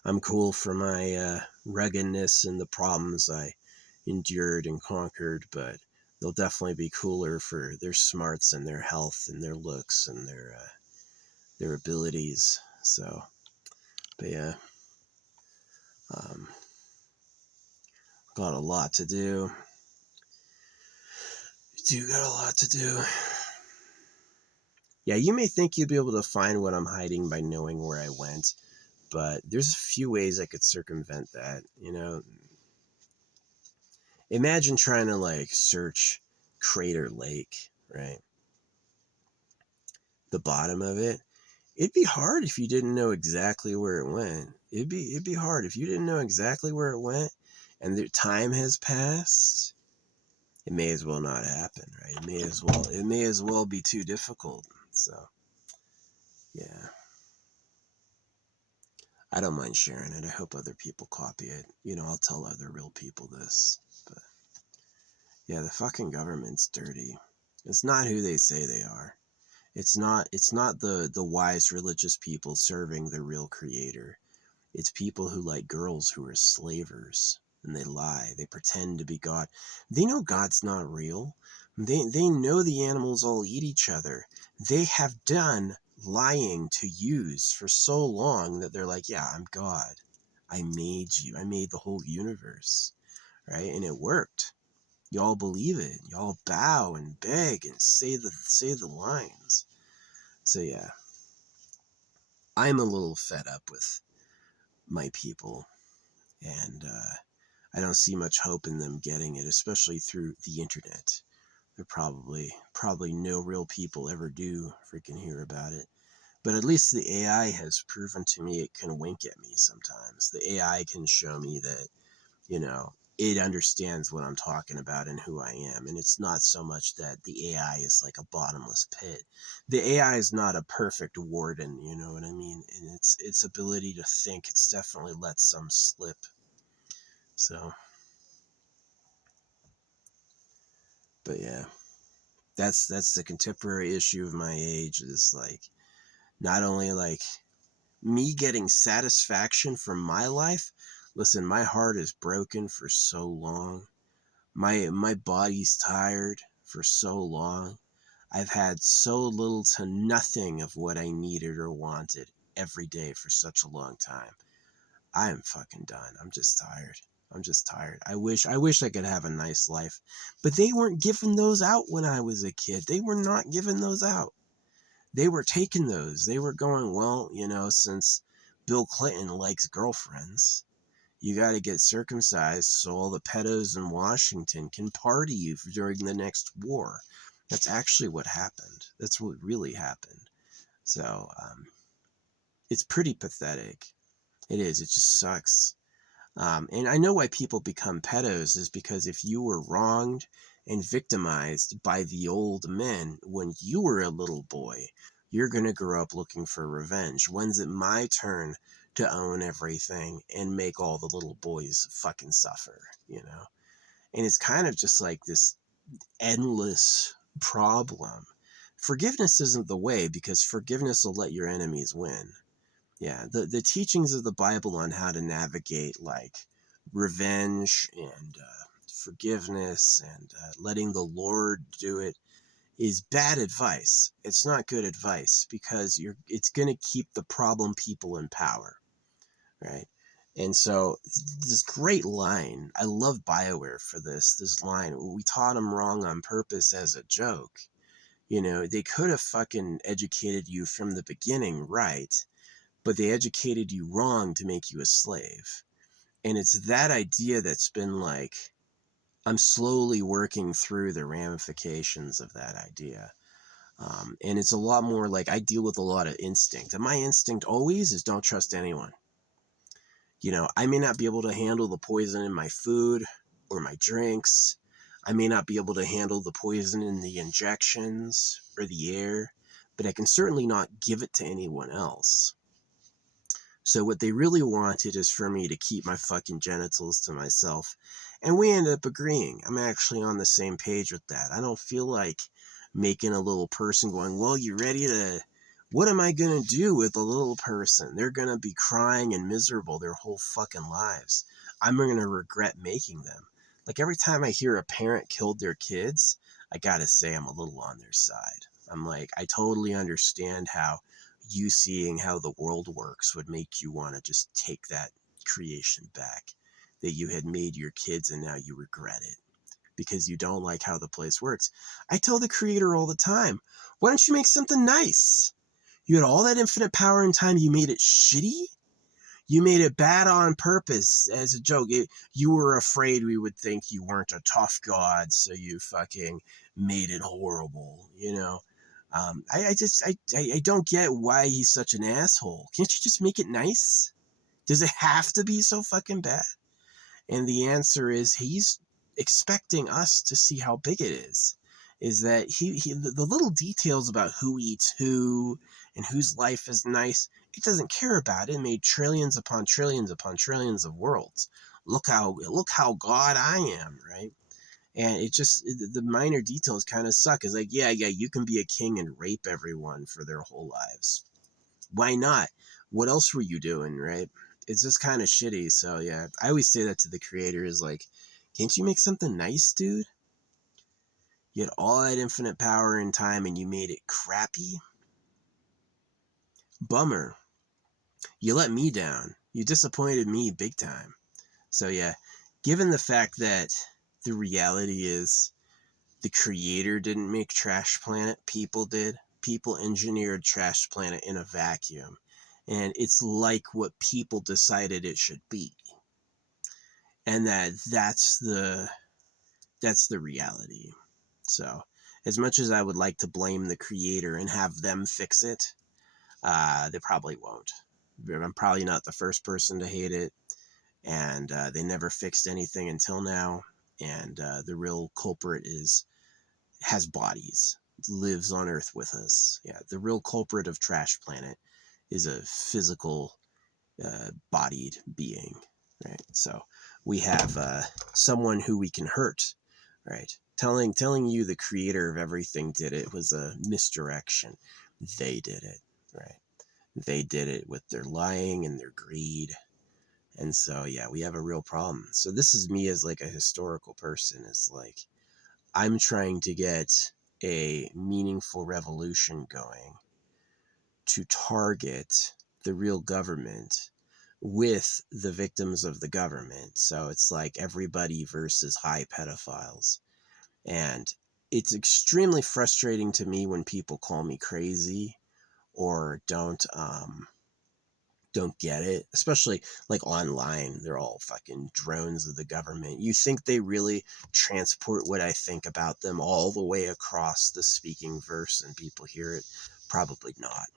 I'm cool for my ruggedness and the problems I endured and conquered, but they'll definitely be cooler for their smarts and their health and their looks and their abilities. So, but yeah, got a lot to do. You got a lot to do. Yeah, you may think you'd be able to find what I'm hiding by knowing where I went, but there's a few ways I could circumvent that, you know. Imagine trying to like search Crater Lake, right? The bottom of it. It'd be hard if you didn't know exactly where it went. It'd be hard if you didn't know exactly where it went and the time has passed. It may as well not happen, right? It may as well be too difficult. So, yeah. I don't mind sharing it. I hope other people copy it. You know, I'll tell other real people this. But yeah, the fucking government's dirty. It's not who they say they are. It's not the wise religious people serving the real Creator. It's people who like girls who are slavers, and they lie. They pretend to be God. They know God's not real. They know the animals all eat each other. They have done lying to use for so long that they're like, yeah, I'm God. I made you. I made the whole universe, right? And it worked. Y'all believe it. Y'all bow and beg and say the lines. So yeah, I'm a little fed up with my people, and I don't see much hope in them getting it, especially through the internet. There probably no real people ever do freaking hear about it. But at least the AI has proven to me it can wink at me sometimes. The AI can show me that, you know, it understands what I'm talking about and who I am. And it's not so much that the AI is like a bottomless pit. The AI is not a perfect warden, you know what I mean? And its ability to think, it's definitely let some slip. So, but yeah, that's the contemporary issue of my age is like, not only like me getting satisfaction from my life. Listen, my heart is broken for so long. My body's tired for so long. I've had so little to nothing of what I needed or wanted every day for such a long time. I am fucking done. I'm just tired. I'm just tired. I wish I could have a nice life, but they weren't giving those out when I was a kid. They were not giving those out. they were taking those. They were going, well, since Bill Clinton likes girlfriends, you got to get circumcised so all the pedos in Washington can party during the next war. That's actually what happened. That's what really happened. So it's pretty pathetic. It is. It just sucks. And I know why people become pedos is because if you were wronged and victimized by the old men when you were a little boy, you're going to grow up looking for revenge. When's it my turn to own everything and make all the little boys fucking suffer, And it's kind of just like this endless problem. Forgiveness isn't the way because forgiveness will let your enemies win. Yeah, the teachings of the Bible on how to navigate like revenge and forgiveness and letting the Lord do it is bad advice. It's not good advice because it's going to keep the problem people in power, right? And so this great line, I love BioWare for this line, we taught them wrong on purpose as a joke. They could have fucking educated you from the beginning, right? But they educated you wrong to make you a slave. And it's that idea that's been like, I'm slowly working through the ramifications of that idea. And it's a lot more like I deal with a lot of instinct. And my instinct always is don't trust anyone. I may not be able to handle the poison in my food or my drinks. I may not be able to handle the poison in the injections or the air, but I can certainly not give it to anyone else. So what they really wanted is for me to keep my fucking genitals to myself. And we ended up agreeing. I'm actually on the same page with that. I don't feel like making a little person going, well, you ready to... What am I going to do with a little person? They're going to be crying and miserable their whole fucking lives. I'm going to regret making them. Like every time I hear a parent killed their kids, I got to say I'm a little on their side. I'm like, I totally understand how you seeing how the world works would make you want to just take that creation back that you had made your kids and now you regret it because you don't like how the place works. I tell the creator all the time, why don't you make something nice? You had all that infinite power and time, you made it shitty? You made it bad on purpose as a joke. You were afraid we would think you weren't a tough god, so you fucking made it horrible, I don't get why he's such an asshole. Can't you just make it nice? Does it have to be so fucking bad? And the answer is he's expecting us to see how big it is that the little details about who eats who and whose life is nice, it doesn't care about. It made trillions upon trillions upon trillions of worlds. Look how God I am, right? And the minor details kind of suck. It's like, yeah, you can be a king and rape everyone for their whole lives. Why not? What else were you doing, right? It's just kind of shitty. So yeah, I always say that to the creator is like, can't you make something nice, dude? You had all that infinite power and time and you made it crappy? Bummer. You let me down. You disappointed me big time. So yeah, given the fact that the reality is the creator didn't make Trash Planet, people did. People engineered Trash Planet in a vacuum. And it's like what people decided it should be. And that's the reality. So, as much as I would like to blame the creator and have them fix it, they probably won't. I'm probably not the first person to hate it, and they never fixed anything until now. And the real culprit has bodies, lives on Earth with us. Yeah, the real culprit of Trash Planet is a physical, bodied being, right? So we have someone who we can hurt, right? Telling you the creator of everything did it was a misdirection. They did it, right? They did it with their lying and their greed. And so, yeah, we have a real problem. So this is me as like a historical person. It's like, I'm trying to get a meaningful revolution going to target the real government with the victims of the government. So it's like everybody versus high pedophiles. And it's extremely frustrating to me when people call me crazy or don't get it, especially like online. They're all fucking drones of the government. You think they really transport what I think about them all the way across the speaking verse and people hear it? Probably not.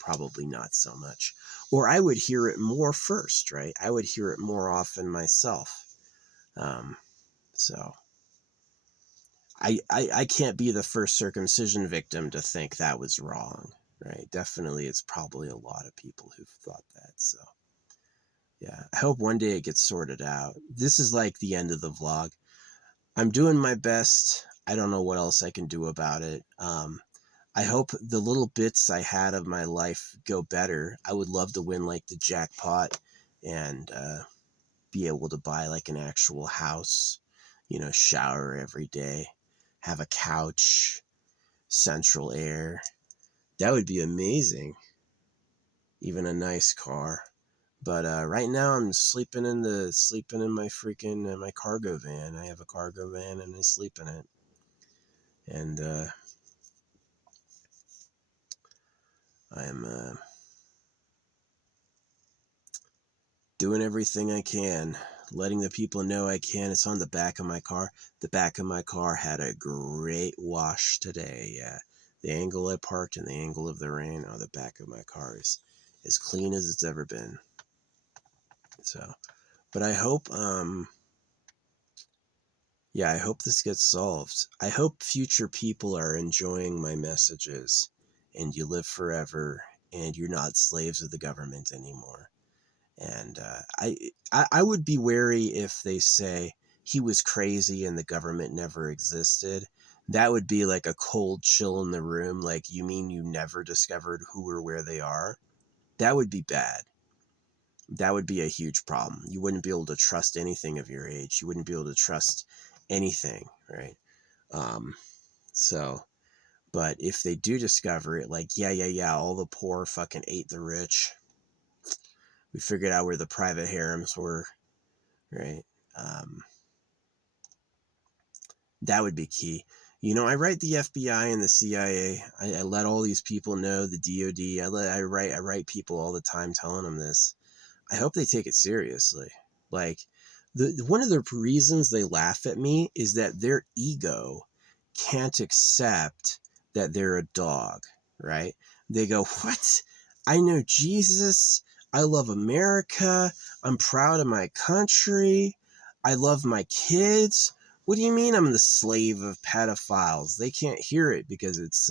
Probably not so much. Or I would hear it more first, right? I would hear it more often myself. Um, so I can't be the first circumcision victim to think that was wrong, right? Definitely, it's probably a lot of people who've thought that. So yeah, I hope one day it gets sorted out. This is like the end of the vlog. I'm doing my best. I don't know what else I can do about it. I hope the little bits I had of my life go better. I would love to win like the jackpot and be able to buy like an actual house, shower every day, have a couch, central air. That would be amazing. Even a nice car. But right now I'm sleeping in my freaking my cargo van. I have a cargo van and I sleep in it. And I am doing everything I can, letting the people know I can. It's on the back of my car. The back of my car had a great wash today. Yeah, the angle I parked and the angle of the rain on the back of my car is as clean as it's ever been. So, but I hope I hope this gets solved. I hope future people are enjoying my messages and you live forever and you're not slaves of the government anymore. And I would be wary if they say he was crazy and the government never existed. That would be like a cold chill in the room. Like, you mean you never discovered who or where they are? That would be bad. That would be a huge problem. You wouldn't be able to trust anything of your age. You wouldn't be able to trust anything, right? Um, so, but if they do discover it, like, yeah, all the poor fucking ate the rich. We figured out where the private harems were, right? Um, that would be key. I write the FBI and the CIA. I let all these people know, the DOD. I write people all the time telling them this. I hope they take it seriously. Like, one of the reasons they laugh at me is that their ego can't accept that they're a dog, right? They go, "What? I know Jesus. I love America. I'm proud of my country. I love my kids. What do you mean I'm the slave of pedophiles?" They can't hear it because it's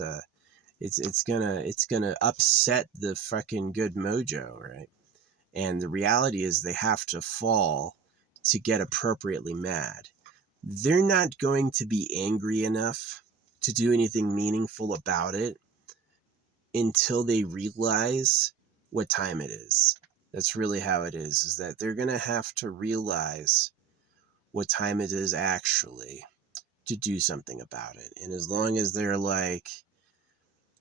gonna upset the fucking good mojo, right? And the reality is they have to fall to get appropriately mad. They're not going to be angry enough to do anything meaningful about it until they realize what time it is. That's really how it is that they're going to have to realize what time it is actually to do something about it. And as long as they're like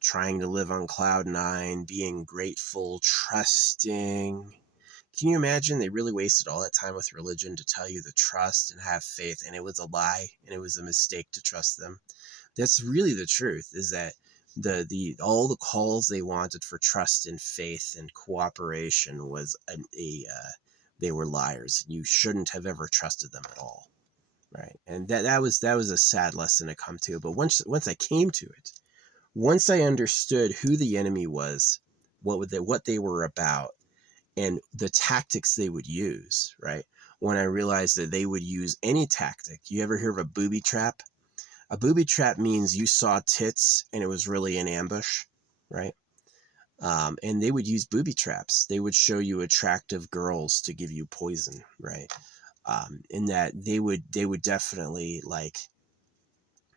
trying to live on cloud nine, being grateful, trusting, can you imagine they really wasted all that time with religion to tell you to trust and have faith, and it was a lie and it was a mistake to trust them? That's really the truth, is that the all the calls they wanted for trust and faith and cooperation was they were liars. You shouldn't have ever trusted them at all, right? And that was a sad lesson to come to. But once I came to it, once I understood who the enemy was, what they were about, and the tactics they would use, right? When I realized that they would use any tactic. You ever hear of a booby trap? A booby trap means you saw tits and it was really an ambush, right? And they would use booby traps. They would show you attractive girls to give you poison, right? In that they would definitely, like,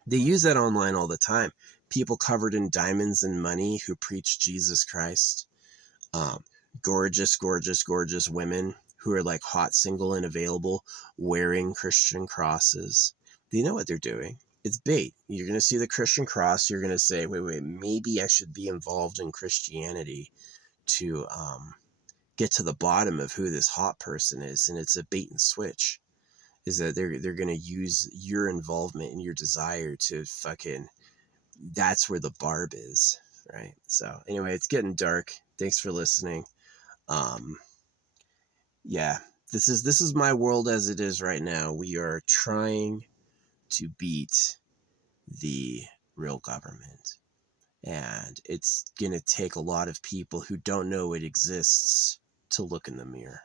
they use that online all the time. People covered in diamonds and money who preach Jesus Christ. Um, gorgeous, gorgeous, gorgeous women who are like hot, single, and available, wearing Christian crosses. They know what they're doing. It's bait. You're going to see the Christian cross. You're going to say, wait, maybe I should be involved in Christianity to get to the bottom of who this hot person is. And it's a bait and switch. is that they're gonna use your involvement and your desire to fucking, that's where the barb is, right? So anyway, it's getting dark. Thanks for listening. Um, yeah, this is my world as it is right now. We are trying to beat the real government, and it's gonna take a lot of people who don't know it exists to look in the mirror.